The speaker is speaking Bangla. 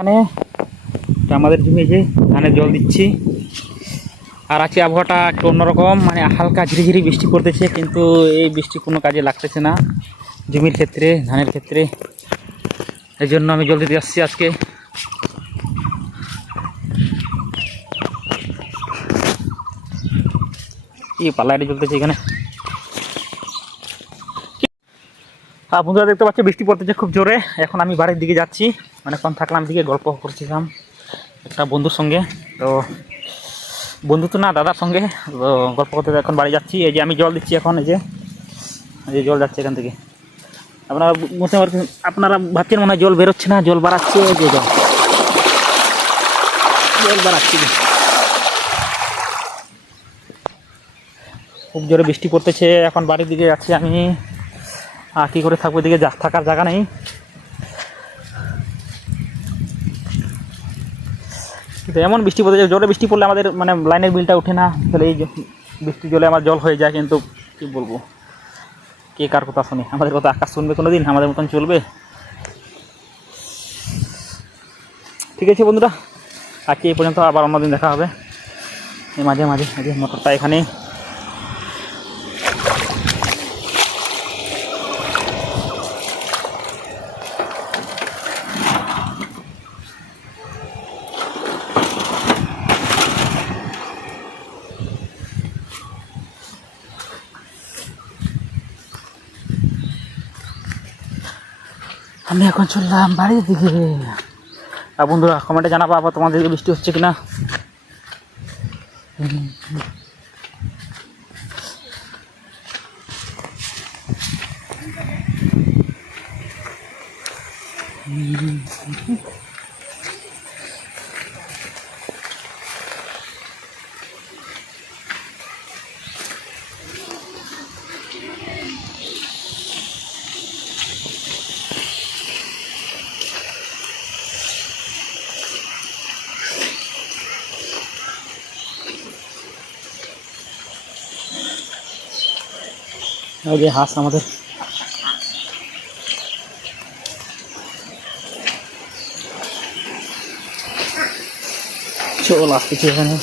এখানে। আমাদের জমি যে, ধানে জল দিচ্ছি। আর আজকে আবহাওয়াটা একটু অন্যরকম মানে হালকা ঝিরি ঝিরি বৃষ্টি পড়তেছে, কিন্তু এই বৃষ্টি কোনো কাজে লাগতেছে না জমির ক্ষেত্রে, ধানের ক্ষেত্রে। এই জন্য আমি জল দিতে আসছি আজকে। কি পাল্লাটি চলতেছে এখানে আর বন্ধুরা দেখতে পাচ্ছি, বৃষ্টি পড়তেছে খুব জোরে। এখন আমি বাড়ির দিকে যাচ্ছি। অনেকক্ষণ থাকলাম দিকে গল্প করছিলাম একটা বন্ধুর সঙ্গে। তো বন্ধু তো না, দাদার সঙ্গে। তো গল্প করতে এখন বাড়ি যাচ্ছি। এই যে আমি জল দিচ্ছি এখন, এই যে এই যে জল যাচ্ছে এখান থেকে। আপনারা বুঝতে পারছেন, আপনারা ভাবছেন মনে হয় জল বেরোচ্ছে না, জল বাড়াচ্ছে, এই যে জল। জল বাড়াচ্ছে। খুব জোরে বৃষ্টি পড়তেছে। এখন বাড়ির দিকে যাচ্ছি আমি। আর কী করে থাকব এদিকে? থাকার জায়গা নেই। এমন বৃষ্টি পড়তেছে জলে বৃষ্টি পড়লে আমাদের মানে লাইনের বিলটা ওঠে না। তাহলে এই বৃষ্টি জলে আমার জল হয়ে যায়, কিন্তু কী বলব? কে কার কথা শুনে? আমাদের কথা আকাশ শুনবে কোনো দিন আমাদের মতন চলবে। ঠিক আছে বন্ধুরা, আজকে এই পর্যন্ত আবার অন্যদিন দেখা হবে। এই মাঝে মাঝে যে মোটরটা এখানে আমি এখন চললাম বাড়ির দিকে আর বন্ধুরা কমেন্টে জানাব আবার তোমাদের বৃষ্টি হচ্ছে কিনা। ওই যে হাঁস আমাদের। চল আসতেছি এখানে।